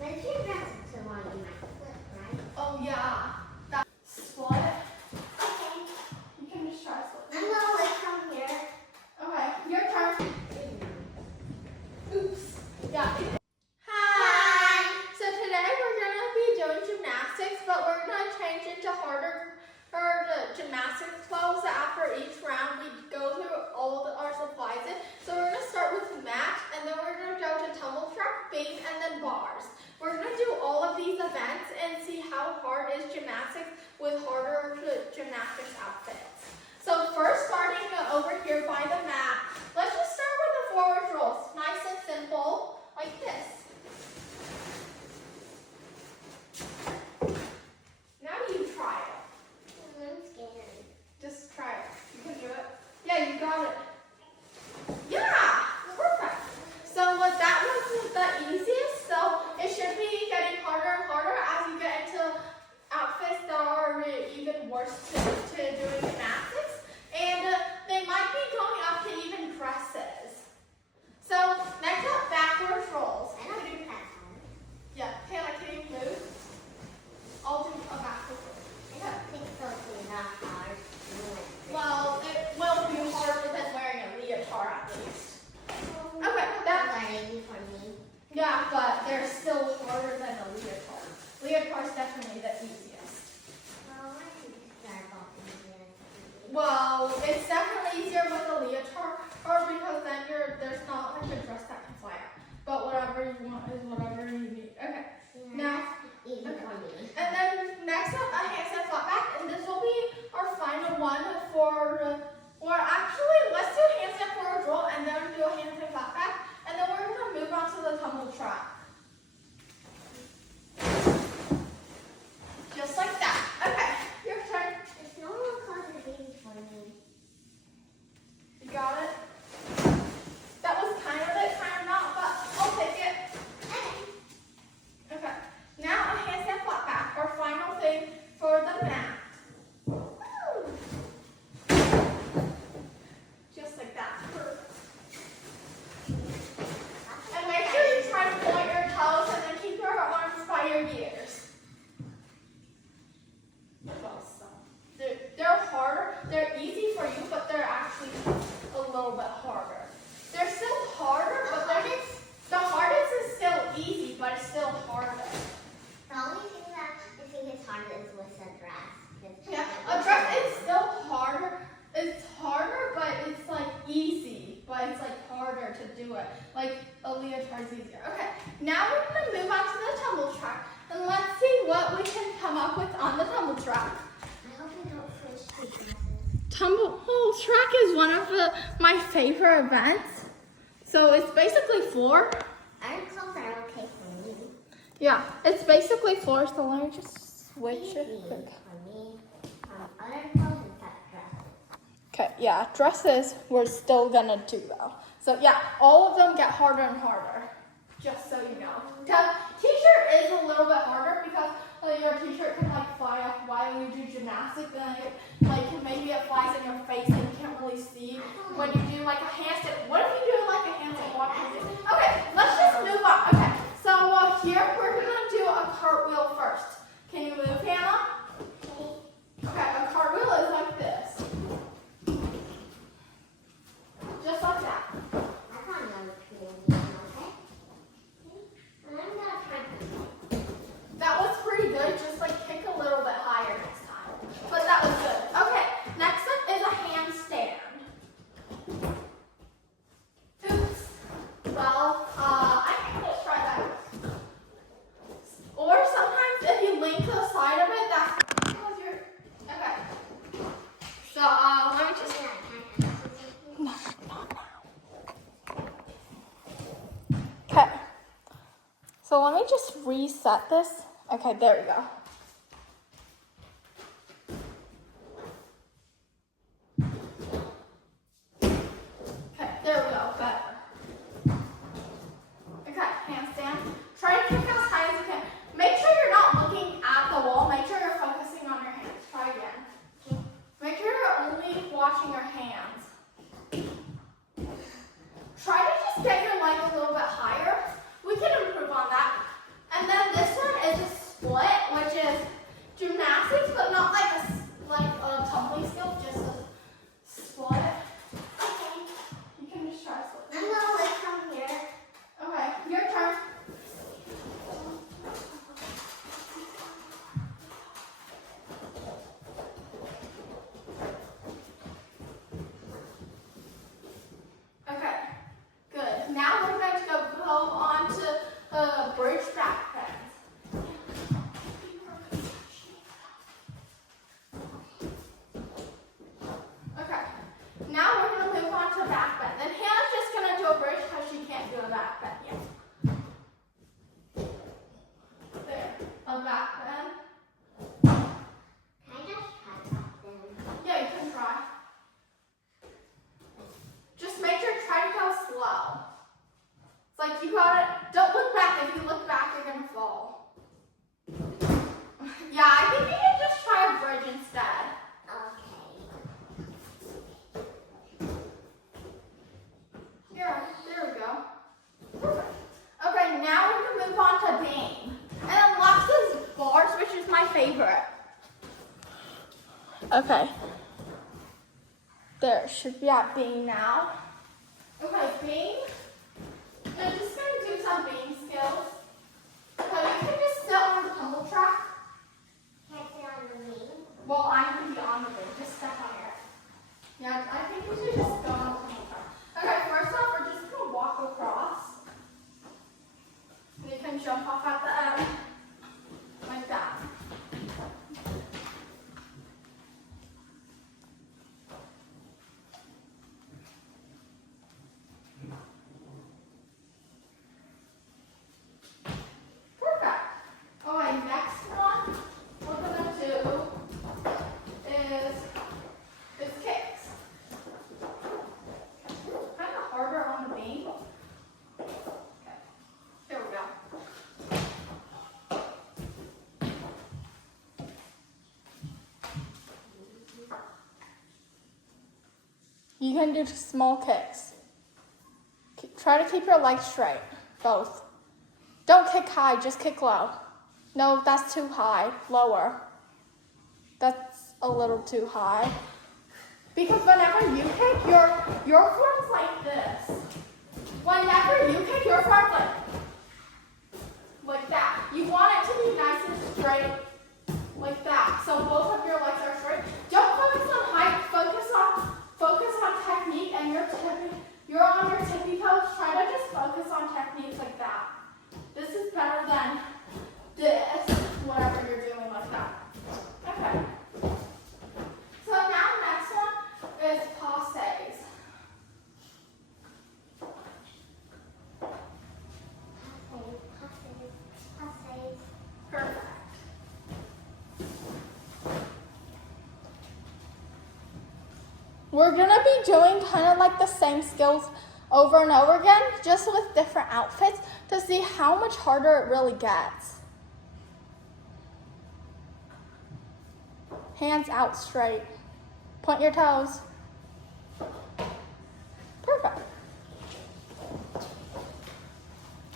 When gymnastics are long, you might flip, right? Oh yeah. That split. Okay. You can just try split. I'm gonna like from here. Okay, your turn. Oops. Yeah. Hi. So today we're gonna be doing gymnastics, but we're gonna change it to harder or the gymnastics clothes. After each round, we go through all our supplies. So we're gonna start with the mat, and then we're gonna go to tumble track, beam, and then bars. We're gonna do all of these events and see how hard is gymnastics with harder gymnastics outfits. So first, starting over here by the mat, let's just start with the forward rolls. Nice and simple, like this. Now you try it. I'm scared. Just try it. You can do it. Yeah, you got it. Yeah, perfect. So that was the easiest. So it should be getting harder and harder as you get into outfits that are even worse to doing gymnastics. And they might be going up to even dresses. So next up, backwards rolls. I don't think that's hard. Yeah, Taylor, can you move? I'll do a backwards roll. I don't think they'll be that hard. Well, it will be harder than wearing a leotard at least. Okay, that's easy for me. yeah, but they're still harder than a leotard. Leotard's definitely the easiest. Well, I think start off easier. Well, it's definitely easier with a leotard, or because then there's not like a dress that can fly out. But whatever you want is whatever you need. Okay. Yeah, Now, easy for me. and then next up, a handstand flat back, and this will be our final one for. Or actually, let's do handstand forward roll, and then do a handstand flat back, and then we're gonna move on to the tumble track. Just like that. Okay, your turn. It's no one calling it easy for me. You got it? That was kind of it, kind of not, but I'll take it. Okay. Now a handstand flat back, our final thing for the mat. Woo! Just like that. And make sure you try to point your toes and then keep your arms by your ears. They're harder. They're easy for you, but they're actually a little bit harder. They're still harder, but the hardest is still easy, but it's still harder. The only thing that I think is harder is with a dress. Yeah, a dress is still harder. It's harder, but it's like easy, but it's like harder to do it. Like a leotard's easier. Okay, now we're gonna move on to the tumble track, and let's see what we can come up with on the tumble track. I hope we don't switch to dresses. Tumble track is one of my favorite events. So it's basically floor. Our clothes are okay for me. Yeah, it's basically floor. So let me just switch Easy it quick. for me. Other clothes except dresses. Okay, yeah, dresses we're still gonna do though. So yeah, all of them get harder and harder. Just so you know. T-shirt is a little bit harder because your t-shirt can like fly up while you do gymnastics, and maybe it flies in your face and you can't really see when you do like a handstand. What if you do like a handstand walk? Okay, let's just move on. Okay, so here we're gonna do a cartwheel first. Can you move, Hannah? Okay, a cartwheel is like this. Just like that. I thought that was pretty easy, okay? And I'm gonna try to. That was pretty good. Just like kick a little bit higher next time. But that was good. Okay, next up is a handstand. Oops. Well, I can just try that. Or sometimes if you lean to the side of it, that's because you're. Okay. So let me just. No, not now. Okay. So let me just reset this. Okay, there we go. Okay, there we go, better. Okay, handstand. Try to kick as high as you can. Make sure you're not looking at the wall. Make sure you're focusing on your hands. Try again. Make sure you're only watching your hands. Try to just get your leg a little bit higher. We can improve on that. And then go on to bridge back bends. Okay, now we're going to move on to back bend. And Hannah's just going to do a bridge because she can't do a back bend yet. There, a back bend. Can I just try something? Yeah, you can try. Just make sure try to go slow. It's like you got it. Don't look back. If you look back, you're gonna fall. Yeah, I think you can just try a bridge instead. Okay. There we go. Perfect. Okay, now we're gonna move on to beam. And then lots of bars, which is my favorite. Okay. There, should be at beam now. Okay, beam. I'm just going to do some beam skills. So you can just sit on the tumble track. Can't sit on the beam. Well, I'm going to be on the beam. Just step on it. Yeah, I think you should just go on the tumble track. Okay, first off, we're just going to walk across. And you can jump off at the end. Like that. You can do small kicks. Try to keep your legs straight, both. Don't kick high, just kick low. No, that's too high, lower. That's a little too high. Because whenever you kick, your form's like this. Whenever you kick, your form's like that. You want it to be nice and straight, like that. So both of your legs are straight. Don't focus on height, focus on technique, and you're on your tippy toes. Try to just focus on techniques like that. This is better than this, whatever you're doing like that. Okay. So now the next one is passes. Passes. Perfect. We're gonna be doing kind of like the same skills over and over again, just with different outfits to see how much harder it really gets. Hands out straight. Point your toes. Perfect.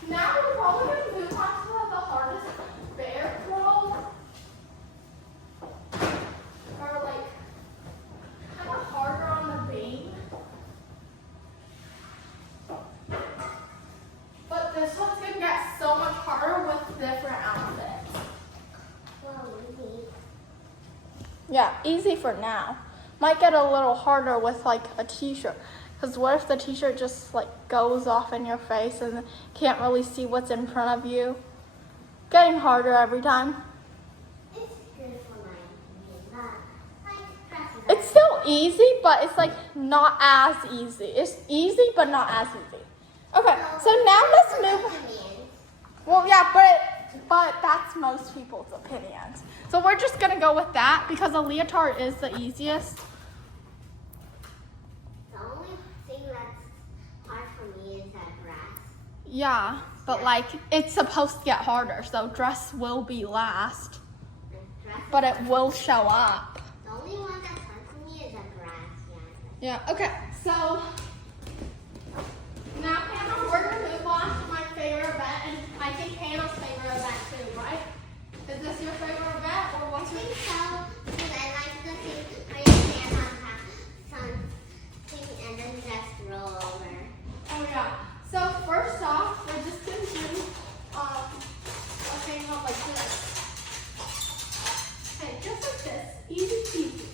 Now we're probably going to move on to the hardest bear crawl. Or like kind of harder on the beam. But this one's going to get so much harder with different outfits. Well, easy. Yeah, easy for now. Might get a little harder with like a t-shirt. Because what if the t-shirt just like goes off in your face and can't really see what's in front of you? Getting harder every time. It's good for my opinion, but like presses. It's still easy, but it's like not as easy. It's easy, but not as easy. Okay, so now let's move. Well, yeah, but that's most people's opinions. So we're just gonna go with that because a leotard is the easiest. The only thing that's hard for me is that dress. Yeah, but like it's supposed to get harder, so dress will be last, but it will show up. The only one that's hard for me is that dress. Yeah, okay, so now Hannah, we're gonna move on to my favorite event, and I think Hannah's favorite event too, right? Is this your favorite event or I what's your think so, because I like the thing where you stand on top something and then just roll over. Oh yeah. So first off, we're just gonna do a thing up like this. Okay, just like this. Easy peasy.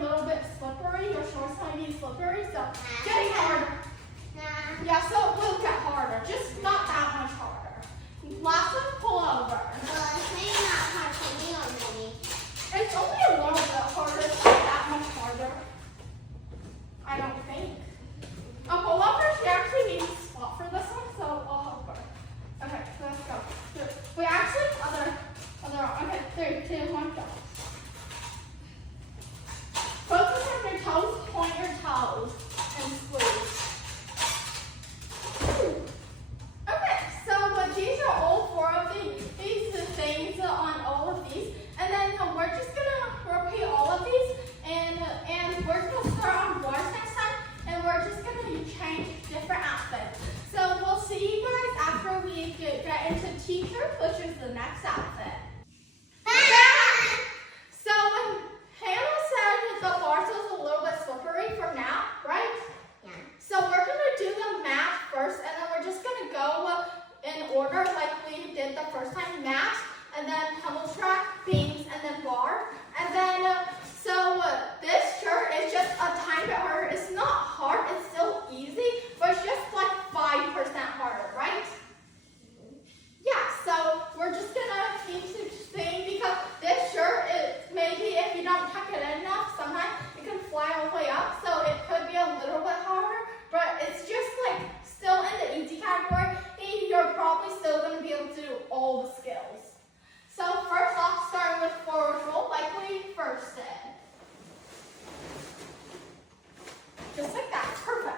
a little bit slippery. Your shorts might be slippery, so just harder. Yeah, so it will get harder, just not that much harder. Lots of pullover. Well, it's maybe not hard for me already. It's only a little bit harder, it's not that much harder. I don't think. A pullover, she actually needs a spot for this one, so I'll help her. Okay, so let's go. Wait, actually, other arm. Okay, 3, 2, 1, go. Focus on your toes, point your toes, and squeeze. Okay, so but these are all 4 of these things on all of these, and then we're just gonna repeat all of these, and we're gonna start on boys next time, and we're just gonna change different outfits. So we'll see you guys after we get into t-shirts, which is the next outfit. So when Hannah said the bars was a little bit slippery for now, right? Yeah. So we're gonna do the mat first, and then we're just gonna go in order like we did the first time. Mat, and then tumble track, beams, and then bar. And then this shirt is just a tiny bit harder. It's not hard, it's still easy, but it's just like 5% harder, right? Yeah, so we're just gonna keep saying because this shirt is maybe if you don't tuck it in enough, sometimes it can fly all the way up, so it could be a little bit harder, but it's just like still in the easy category, and you're probably still gonna be able to do all the skills. So first off, starting with forward roll, like we first did. Just like that, perfect.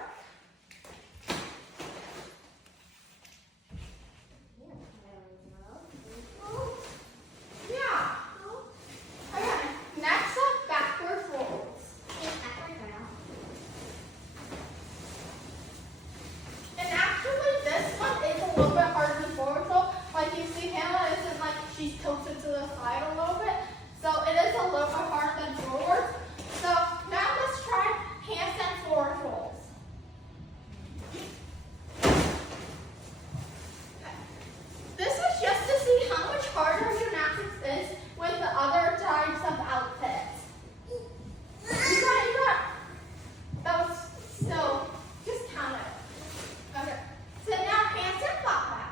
Yeah. Okay, next up, backwards rolls. And actually, this one is a little bit harder than forward roll. Like you see, Hannah isn't like she's tilted to the side a little bit. So it is a little bit harder than forward. So now let's try handstand forward rolls. This is just to see how much harder gymnastics is with the other types of outfits. You got. That was still, just count it. Okay. So now handstand flat back.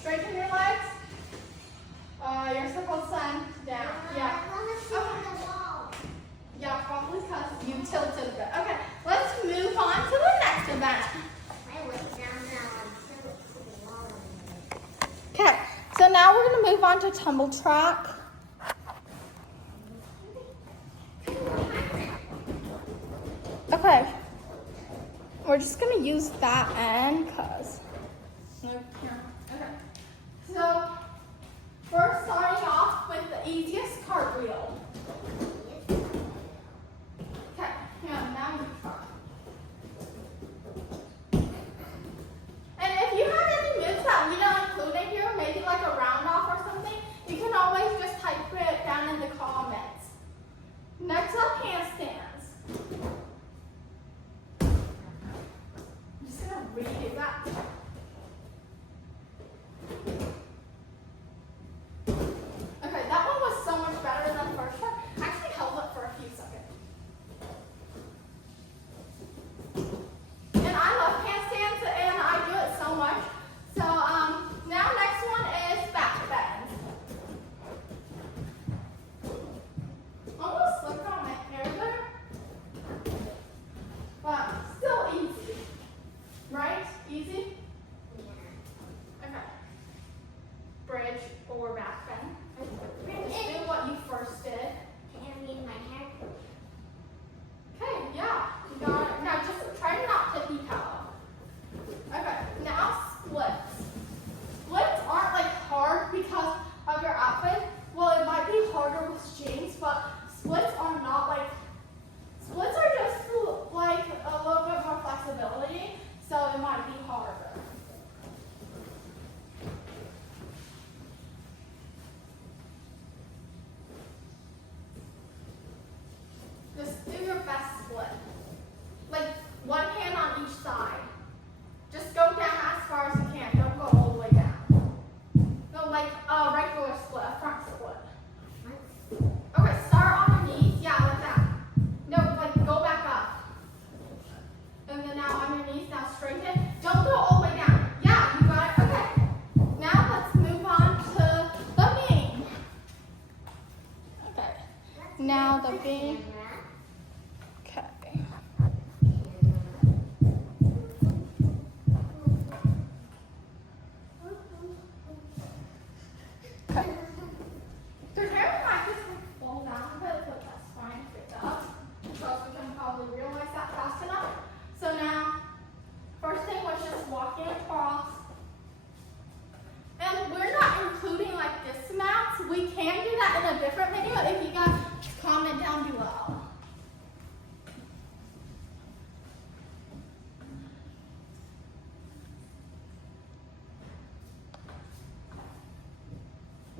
Straighten your legs. You're supposed to send down. Yeah. Yeah, probably because you tilted a bit. Okay, let's move on to the next event. Okay, so now we're going to move on to tumble track. Okay, we're just going to use that end because. Okay, so first starting off with the easiest cartwheel. Okay, yeah, now you start. And if you have any moves that we don't include in here, maybe like a round off or something, you can always just type it down in the comments. Next up, handstands. I'm just gonna redo that. Okay. Okay, start on your knees. Yeah, like that. No, like go back up. And then now on your knees, now straighten. Don't go all the way down. Yeah, you got it. Okay. Now let's move on to the beam. Okay. Now the beam. Okay. Okay. The camera might just fall down a bit, but that's fine if it does. Because we can probably realize that fast enough. So now, first thing was just walking across. And we're not including like dismounts. We can do that in a different video if you guys comment down below.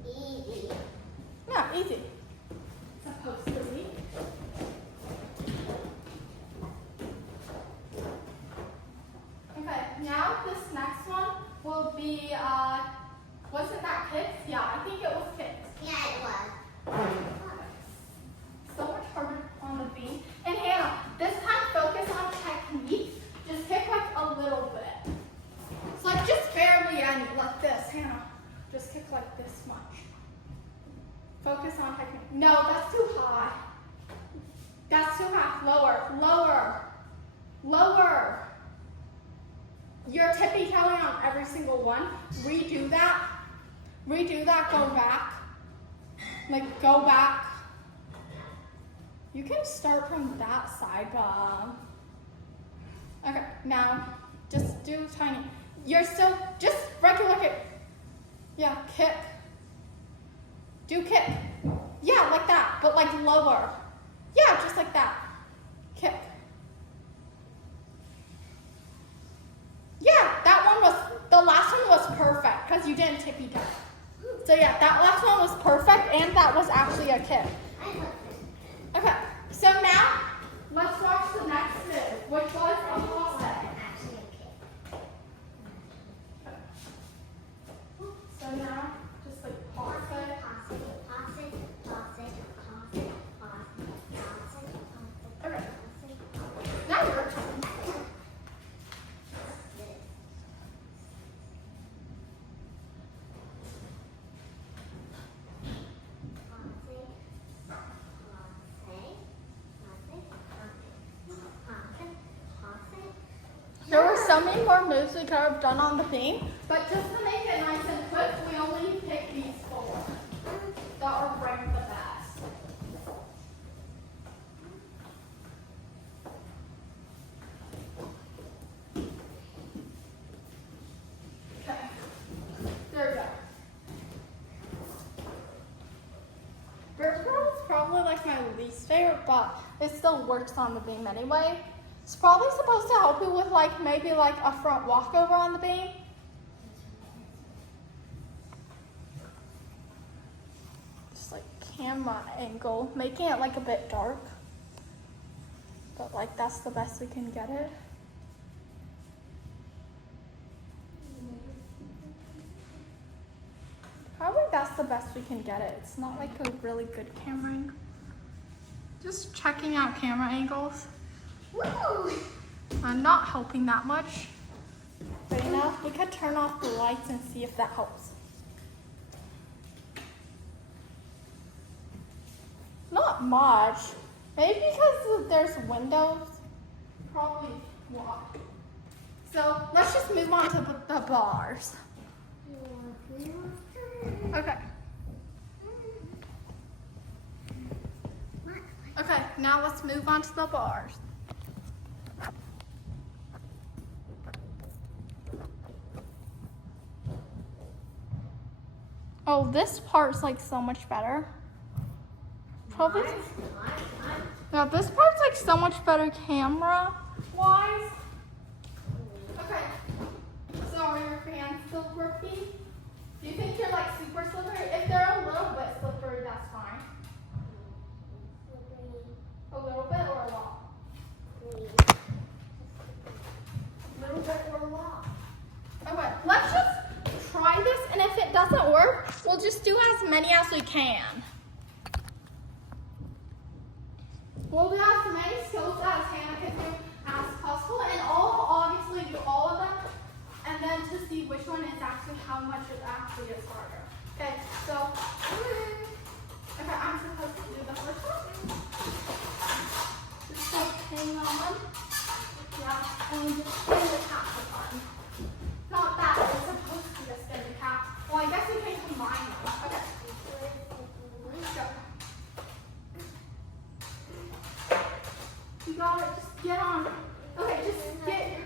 Easy. Yeah, easy. Supposed to be. Okay, now this next one will be, wasn't that kicks? Yeah, I think it was kicks. Yeah, it was. So much harder on the beam. And Hannah, this time focus on technique. Just kick like a little bit. It's like just barely any, like this, Hannah. Just kick like this much. Focus on technique. No, that's too high. That's too high. Lower, lower, lower. You're tippy-toeing on every single one. Redo that. Redo that, go back. Like, go back. You can start from that side, but... Okay, now, just do tiny. You're still, just regular kick. Yeah, kick. Do kick. Yeah, like that, but like lower. Yeah, just like that. Kick. Yeah, that one was, the last one was perfect because you didn't tippy toe. So yeah, that last one was perfect and that was actually a kick. Okay, so now let's watch the next move, which was a faucet. So now, just like pause it. Okay. Now your turn. There were so many more moves we could have done on the beam, but just to make it nice and quick, we only picked these 4 that are ranked the best. Okay, there we go. Bird curl is probably like my least favorite, but it still works on the beam anyway. It's probably supposed to help you with like maybe like a front walkover on the beam. Just like camera angle, making it like a bit dark. But like that's the best we can get it. Probably that's the best we can get it. It's not like a really good camera angle. Just checking out camera angles. Woo! I'm not helping that much. But you know, we could turn off the lights and see if that helps. Not much. Maybe because there's windows. Probably why. So let's just move on to the bars. Okay. Okay, now let's move on to the bars. Oh, this part's like so much better. Probably. Now this part's like so much better camera-wise. Okay. So are your fans still grippy? Do you think you're like super slippery? If they're a little bit slippery, that's fine. A little bit or a lot? A little bit or a lot? Okay, let's just try this, and if it doesn't work, we'll just do as many as we can. We'll do as many skills as Hannah can do as possible, and I'll obviously do all of them, and then to see which one is actually how much it actually is harder. Okay, so, okay, I'm supposed to do the first one. Just like hang on. Yeah, and we just spin the cap on. Not that, it's supposed to be a spin the cap. Well, I guess we can combine them. Okay. Let's go. You got it. Just get on. Okay, just get.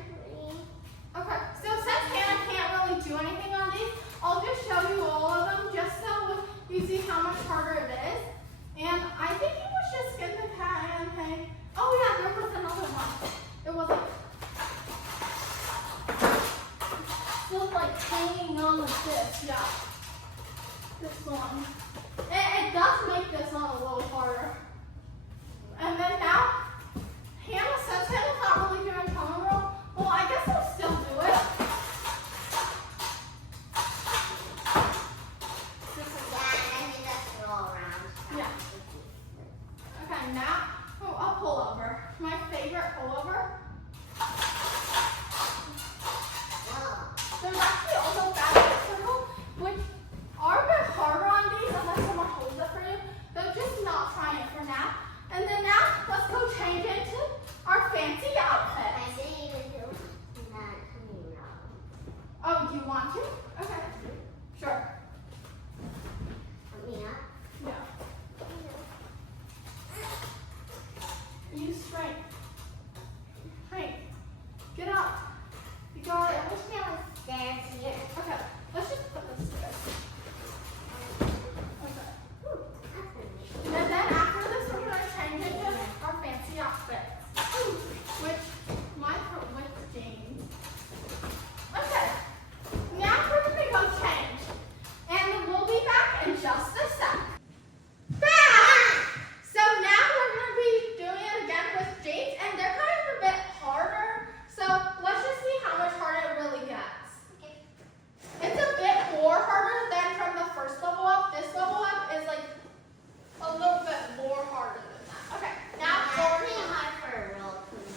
Okay, so since Hannah can't really do anything on these, I'll just show you all of them just so you see how much harder it is. And I think you was just spin the cat and hang. Oh yeah, there was another one. It was like hanging on like this. Yeah. This one. It does make this one a little harder. And then now, Hannah says Hannah's not really doing tummy roll. Well, I guess I'll still do it. Yeah. Okay, now, a pullover. My favorite pullover. There's actually also basket circle, which are a bit harder on these unless someone holds it for you. So just not trying it for now. And then now, let's go change into our fancy outfit. I didn't even do that tummy roll. Oh, do you want to? Okay. Sure. Put me up. Yeah. Use strength. Hey, get up. You got it. I wish there was stairs here. Okay, let's just put this there. Okay. That's good. And then after this, we're going to change into our fancy outfits, which mine are with jeans. Okay, now we're going to go change, and we'll be back in just a sec. So now we're going to be doing it again with jeans, and they're kind of a bit harder. So let's just see how much harder it really gets. Okay. It's a bit more harder than from the first level up. This level up is like a little bit more harder than that. Okay, now That's forward. pretty hard for a roll for me.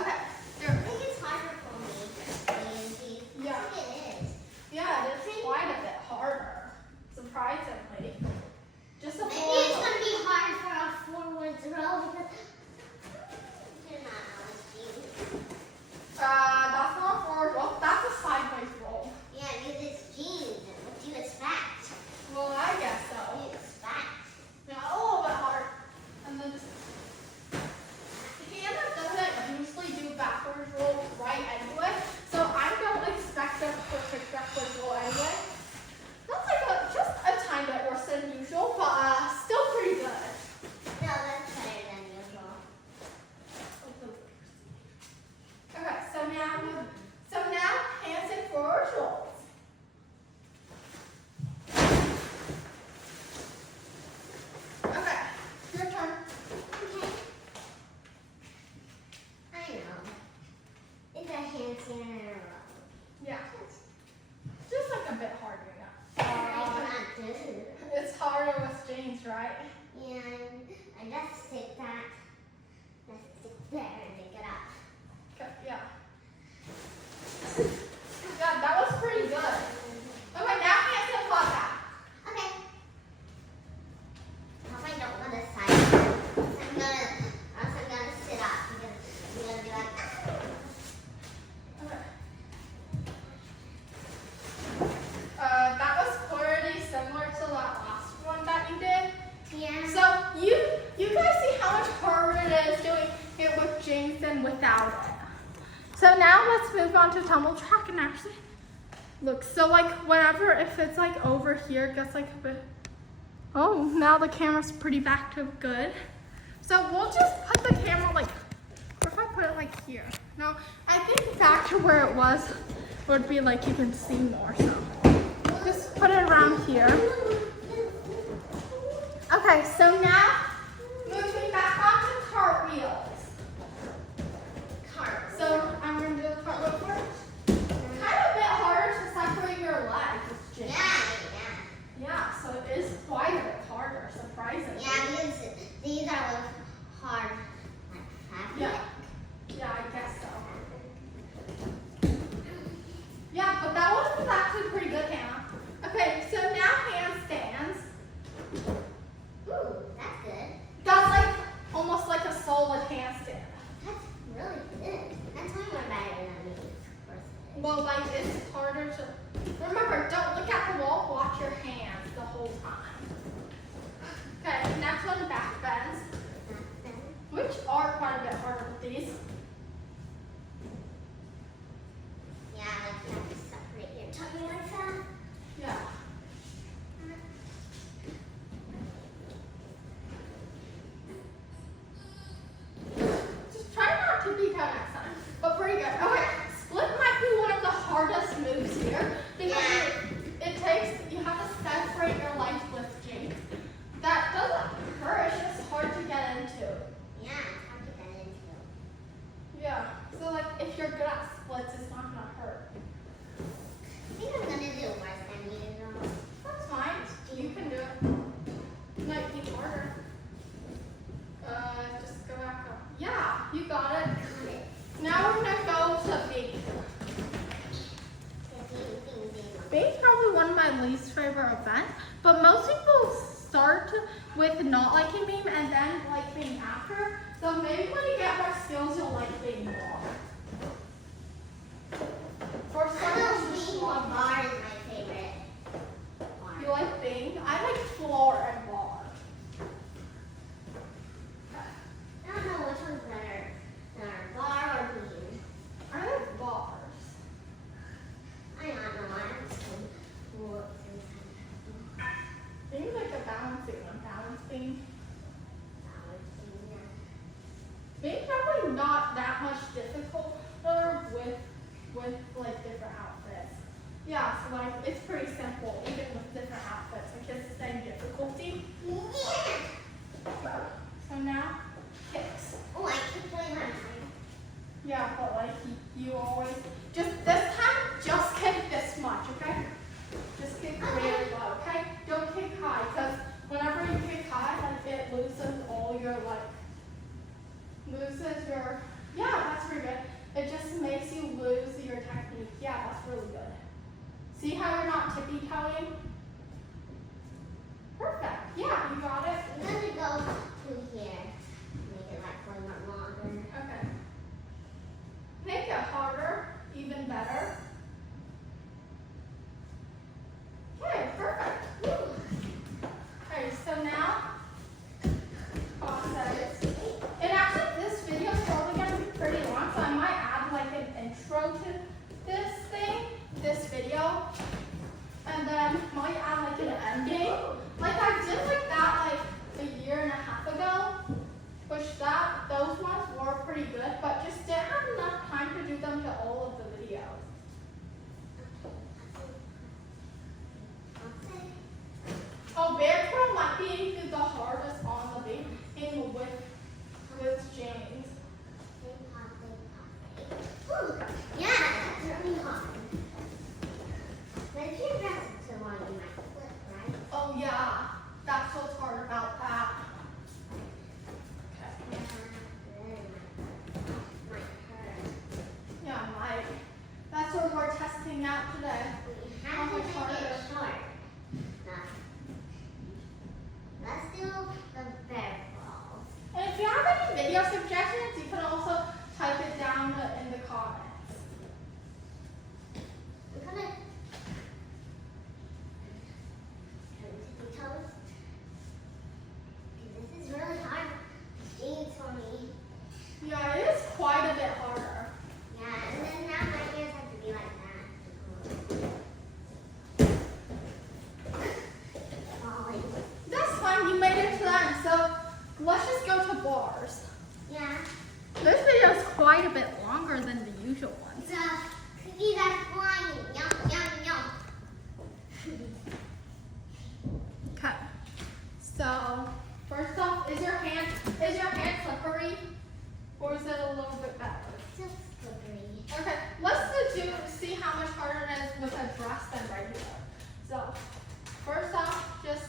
Okay, I think it's harder for me. Yeah. I think it is. Yeah, it is quite a bit harder, surprisingly. Just a Maybe forward it's roll. going to be hard for a forwards roll because you're not always jeans. That's not a forward roll. That's a sideways roll. Yeah, because it's jeans. What do you expect? Well, I guess What so. do you expect? Yeah, a little bit hard. And then just. Hannah doesn't usually do backwards roll right anyway, so I don't expect a perfect backwards roll anyway. That's like just a tiny bit worse than usual, but still pretty good. No, that's better than usual. Okay, so now hands and forward rolls. Okay, your turn. Okay. I know. It's a handstand and a roll. Yeah, just like a bit harder I now. cannot do it. It's harder with jeans, right? And I just take that. Let's stick there and pick it up. Okay, yeah. Yeah, that was pretty good. Okay, now hands and claw back. Okay. I hope I don't want to side. I'm gonna sit up. I'm gonna be like, Okay. That was pretty similar to that last one that you did. yeah. So you guys see how much harder it is doing it with jeans than without it. So now let's move on to tumble track and actually look. So like whatever, if it's like over here, it gets like a bit. Oh, now the camera's pretty back to good. So we'll just put the camera like, or if I put it like here. No, I think back to where it was would be like you can see more. So just put it around here. Okay, so now moving back onto cartwheels. So I'm going to do the cartwheel first. Kind of a bit harder to separate your legs with jeans. Yeah. Yeah, so is quite a bit harder, surprisingly. Yeah, because these are like hard, like fabric. Yeah, I guess so. Yeah, but that one was actually pretty good, Hannah. Okay, so now handstands. Ooh, that's good. That's like almost like a solid handstand. That's really good. That's way more better than me. Of course it is. Well, like it's harder to remember. Don't look at the wall. Watch your hands the whole time. Okay, next one, back bends, which are quite a bit harder with these. Yeah, like you have to separate your tummy like that. Yeah. Just try not to be tight next time, but pretty good. Okay, split might be one of the hardest moves here because it takes, you have to separate your legs with Jake. That doesn't hurt, it's just hard to get into. Yeah, it's hard to get into. Yeah, so like if you're good at splits, it's not gonna hurt. I think I'm gonna do worse than you though. That's fine, you can do it. Might be harder. Just go back up. Yeah, you got it. Now we're gonna go to beam. Beam's probably one of my least favorite events, but most people start with not liking beam and then like beam after. So maybe when you get more skills, you'll like beam more. For I some know reason, being on bar is my favorite. you like beam? I like floor and bar. I don't know which one's better. Bar or beam. I like bars. I don't know. I'm just cool. Maybe like a balancing one, balance beam. Maybe probably not that much difficult with like different outfits. Yeah, so like it's pretty simple even with different outfits. Like it's the same difficulty. Yeah. So now kicks. Oh, I keep playing my Yeah, but like you always just this time just kick this much, okay? Just kick really low, okay? Don't kick high because whenever you kick high, like it loses all your like yeah, that's pretty good. It just makes you lose your technique. Yeah, that's really good. See how you're not tippy toeing? Perfect. Yeah, you got it. I'm gonna go to here. Make it like one more longer. Okay. Make it harder, even better. Okay, perfect. Woo. Okay, so now process. And actually this video is probably gonna be pretty long, so I might add like an intro to this video, and then might add like an ending. Like I did like that like a year and a half ago, which those ones were pretty good, but just didn't have enough time to do them to all of the videos. Oh, bear curl might be the hardest on the beam in with James. Ooh, yeah, that's really hard. But if you press it too long, you might flip, right? Oh yeah, that's what's hard about that. Okay. Yeah, Mike. That's what we're testing out today. How much harder it is. Let's do the bear crawl. And if you have any video suggestions, you can also type it down in the comments. I'm gonna tippy toes. This is really hard. Jeans for me. Yeah, it is quite a bit harder. Yeah, and then now my ears have to be like that. Falling. That's fine, you made it to the end. So let's just go to bars. Yeah. This video is quite a bit longer than the usual ones. The cookies are flying. Yum, yum, yum. Okay. So first off, is your hand slippery, or is it a little bit better? So slippery. Okay, let's see how much harder it is with a dress than regular. So first off, just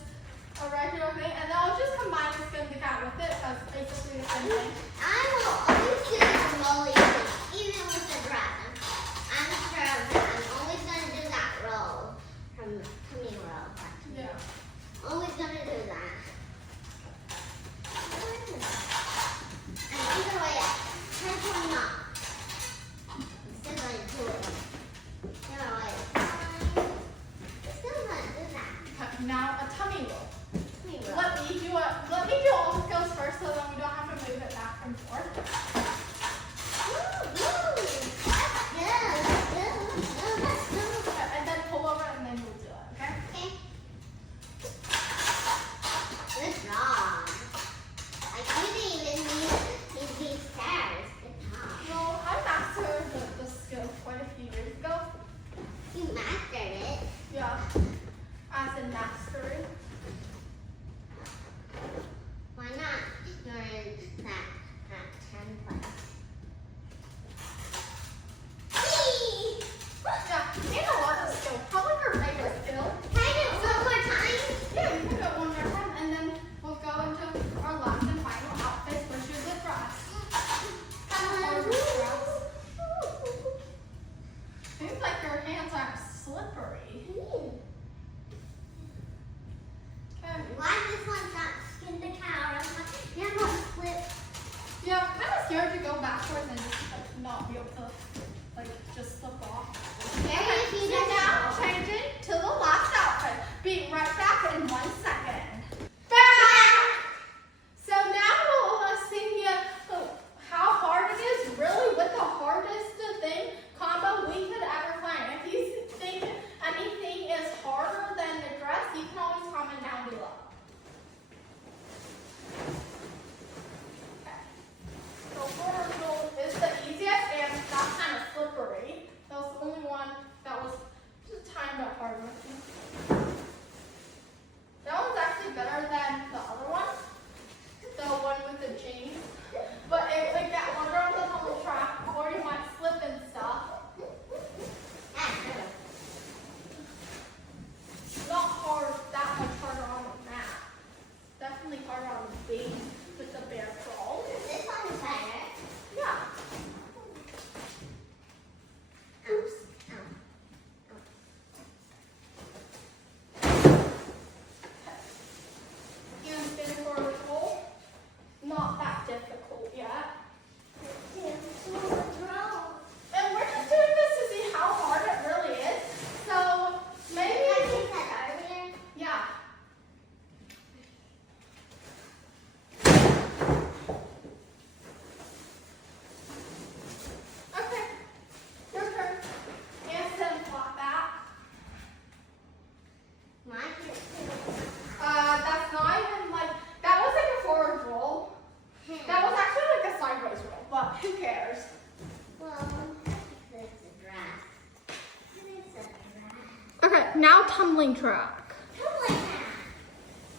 now tumbling track. Tumbling track.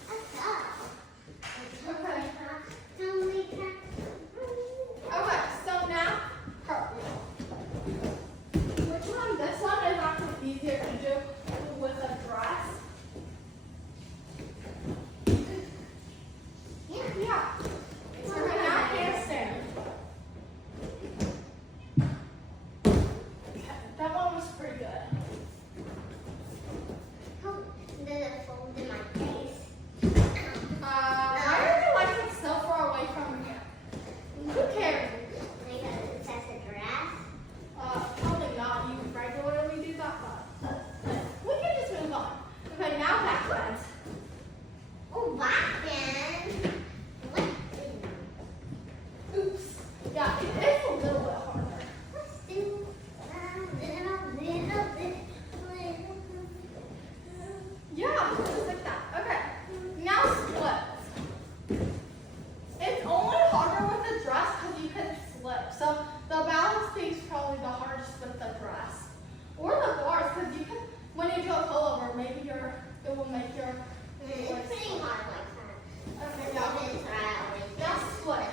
Let's go. Okay. Tumbling track. Okay, so now cartwheel. Which one? This one is actually easier to do with a dress. Yeah. Okay, now handstand. Okay, that one was pretty good. How did it fold in my face? Why are you like it so far away from here? Who cares? Because it says a dress. Probably not. You regularly do that, but we can just move on. Okay, now back bends. Oh, back then. What? Oops. Yeah, it is a little bit harder. Let's do little bit. Yeah, just like that. Okay. Now split. It's only harder with the dress because you can slip. So the balance piece is probably the hardest with the dress. Or the bars, because you can, when you do a pullover, maybe it will make your It's pretty hard like that. Okay, It's always right, always Now split.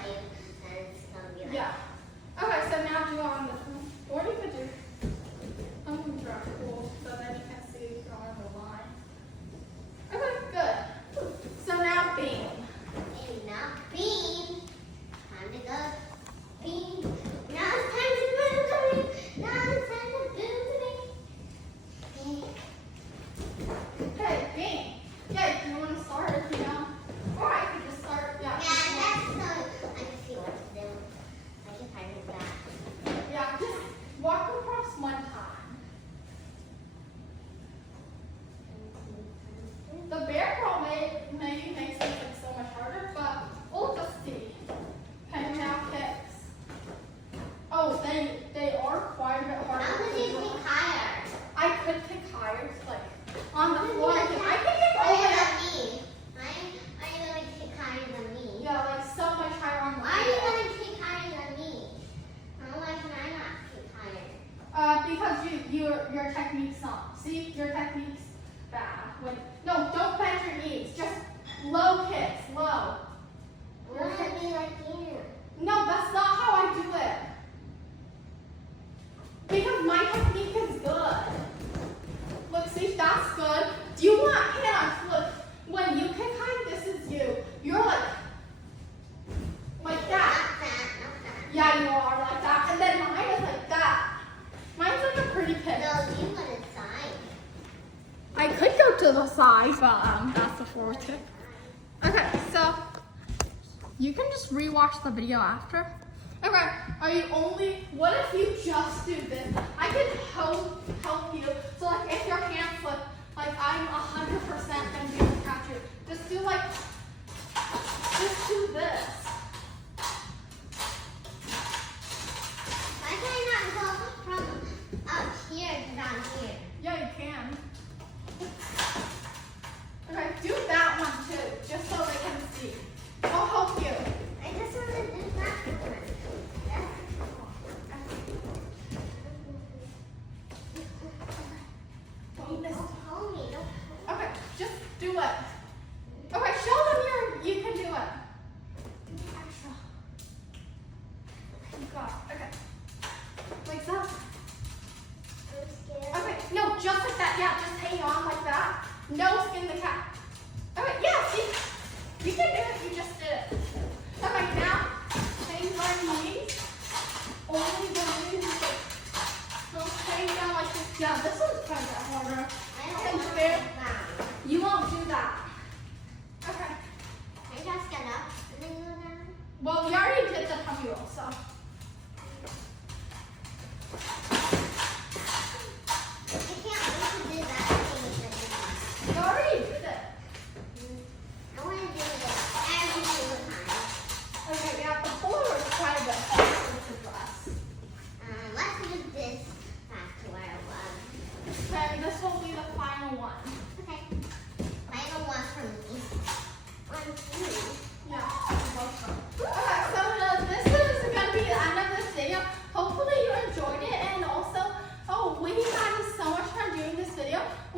and it's gonna be like Yeah. Okay, so now do on this one. Or you could do drop cool so then you can see if you're on the line. Okay, good. So now beam. enough bean. Time to go. Bean. Now it's time to move to me. Now it's time to move to me. Okay, beam. Yeah, if you want to start, if you know. Or I could just start. Yeah. Yeah, that's so I can see what to do. I can find his back. Yeah, just walk across one time. The bear crawl maybe makes it like so much harder, but we'll just see. Okay, now kicks. Oh, they are quite a bit harder. How would you pick higher? I could kick higher, like on the floor. I can kick Higher over. than me. Why are you going to kick higher than me? Yeah, like so much higher on the Why are you floor. going to kick higher than me? Why can I not kick higher? Because your technique's not. See, your technique's bad. No, don't bend your knees. Just low kicks, low. I want to be like you. No, that's not how I do it. Because my technique is good. Look, see, that's good. Do you want hands? Look, when you kick high, this is you. You're like that. Not that, not that. Yeah, you are like that. And then mine is like that. Mine's like a pretty kick. No, you put it side. I could go to the side, but that's the fourth kick. Okay, so you can just rewatch the video after. Okay, what if you just do this? I can help you. So like if your hand flip, like I'm 100% gonna be able to catch you. Just do this. Why can I not go from up here to down here? Yeah, you can. Okay, do that one too, just so they can see. I'll help you. I just want to do that one. Don't miss. Don't hold me. Don't Okay, just do it. Okay, show them you can do it. Extra. You got it. Okay. Like that. I'm scared. Okay, no, just like that. Yeah, just hang on like that. No skin the cat. Okay, yeah, see? You can do it. You just did it. Okay, now hang on knees. Only the knees. So hang down like this. Yeah, this one's kind of harder. I don't And want to fair. go down. You won't do that. Okay. I just get up and then go down. Well, we already did the tummy roll, so. I can't wait to do that thing. You already did it. I want to do it every single time. Okay, yeah, the pullover is quite a bit harder with the dress. Let's move this back to where it was. Okay, this will be the final one. Okay. Final one for me. 1, 2. Yeah, both of them. Okay, so this is going to be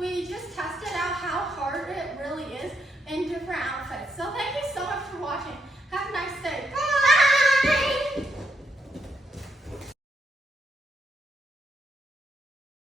we just tested out how hard it